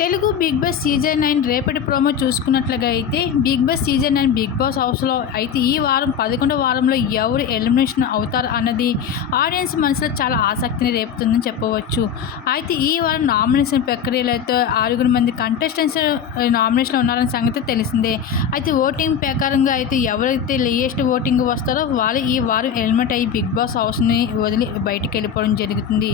Telugu Bigg Boss season nine రేపటి promo చూసుకున్నట్లుగా అయితే Bigg Boss season nine Bigg Boss హౌస్లో అయితే ఈ వారం పదకొండో వారంలో ఎవరు ఎలిమినేషన్ అవుతారు అన్నది ఆడియన్స్ మనసులో చాలా ఆసక్తిని రేపుతుందని చెప్పవచ్చు. అయితే ఈ వారం నామినేషన్ ప్రక్రియలతో ఆరుగురు మంది కంటెస్టెంట్స్ నామినేషన్లో ఉన్నారని సంగతి తెలిసిందే. అయితే ఓటింగ్ ప్రకారంగా అయితే ఎవరైతే లేయెస్ట్ ఓటింగ్ వస్తారో వాళ్ళు ఈ వారం ఎలిమినేట్ అయ్యి బిగ్ బాస్ హౌస్ని వదిలి బయటికి వెళ్ళిపోవడం జరుగుతుంది.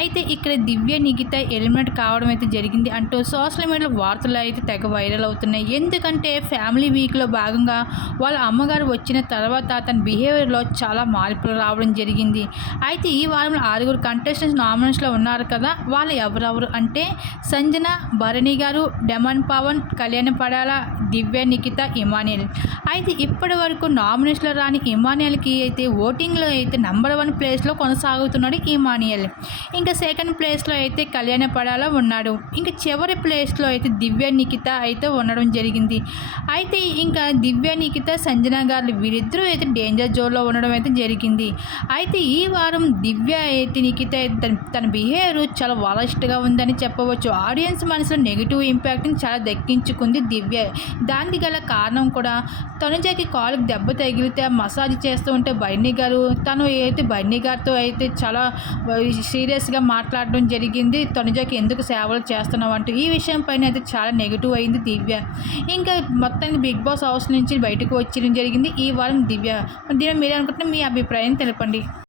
అయితే ఇక్కడ దివ్య నిగిత ఎలిమినేట్ కావడం అయితే జరిగింది అంటూ సోషల్ మీడియాలో వార్తలు అయితే తెగ వైరల్ అవుతున్నాయి. ఎందుకంటే ఫ్యామిలీ వీక్లో భాగంగా వాళ్ళ అమ్మగారు వచ్చిన తర్వాత తన బిహేవియర్లో చాలా మార్పులు రావడం జరిగింది. అయితే ఈ వారంలో ఆరుగురు కంటెస్టెంట్స్ నామినేషన్లో ఉన్నారు కదా. వాళ్ళు ఎవరెవరు అంటే సంజన భరణి గారు డెమన్ పవన్ కళ్యాణ పడాల దివ్య నిఖిత ఇమానియల్. అయితే ఇప్పటి వరకు నామినేషన్లో రాని ఇమానియల్కి అయితే ఓటింగ్లో అయితే నంబర్ వన్ ప్లేస్లో కొనసాగుతున్నాడు ఇమానియల్. ఇంకా సెకండ్ ప్లేస్లో అయితే కళ్యాణ పడాల ఉన్నాడు. ఇంకా చివరి ప్లేస్లో అయితే దివ్య నిఖిత అయితే ఉండడం జరిగింది. అయితే ఇంకా దివ్య నిఖిత సంజన గారు వీరిద్దరూ అయితే డేంజర్ జోన్లో ఉండడం అయితే జరిగింది. అయితే ఈ వారం దివ్య అయితే నిఖిత తన తన బిహేవియర్ చాలా వాలస్ట్గా ఉందని చెప్పవచ్చు. ఆడియన్స్ మనసులో నెగిటివ్ ఇంపాక్ట్ని చాలా దక్కించుకుంది దివ్య. దానికి గల కారణం కూడా తనుజకి కాలుకి దెబ్బ తగిలితే మసాజ్ చేస్తూ ఉంటే బర్నీ గారు తను అయితే బర్నీ గారితో అయితే చాలా సీరియస్గా మాట్లాడడం జరిగింది. తనుజకి ఎందుకు సేవలు చేస్తున్నావు అంటూ ఈ విషయం పైన అయితే చాలా నెగిటివ్ అయింది దివ్య. ఇంకా మొత్తానికి బిగ్ బాస్ హౌస్ నుంచి బయటకు వచ్చడం జరిగింది ఈ వారం దివ్య. దీని మీరు అనుకుంటున్న మీ అభిప్రాయం తెలపండి.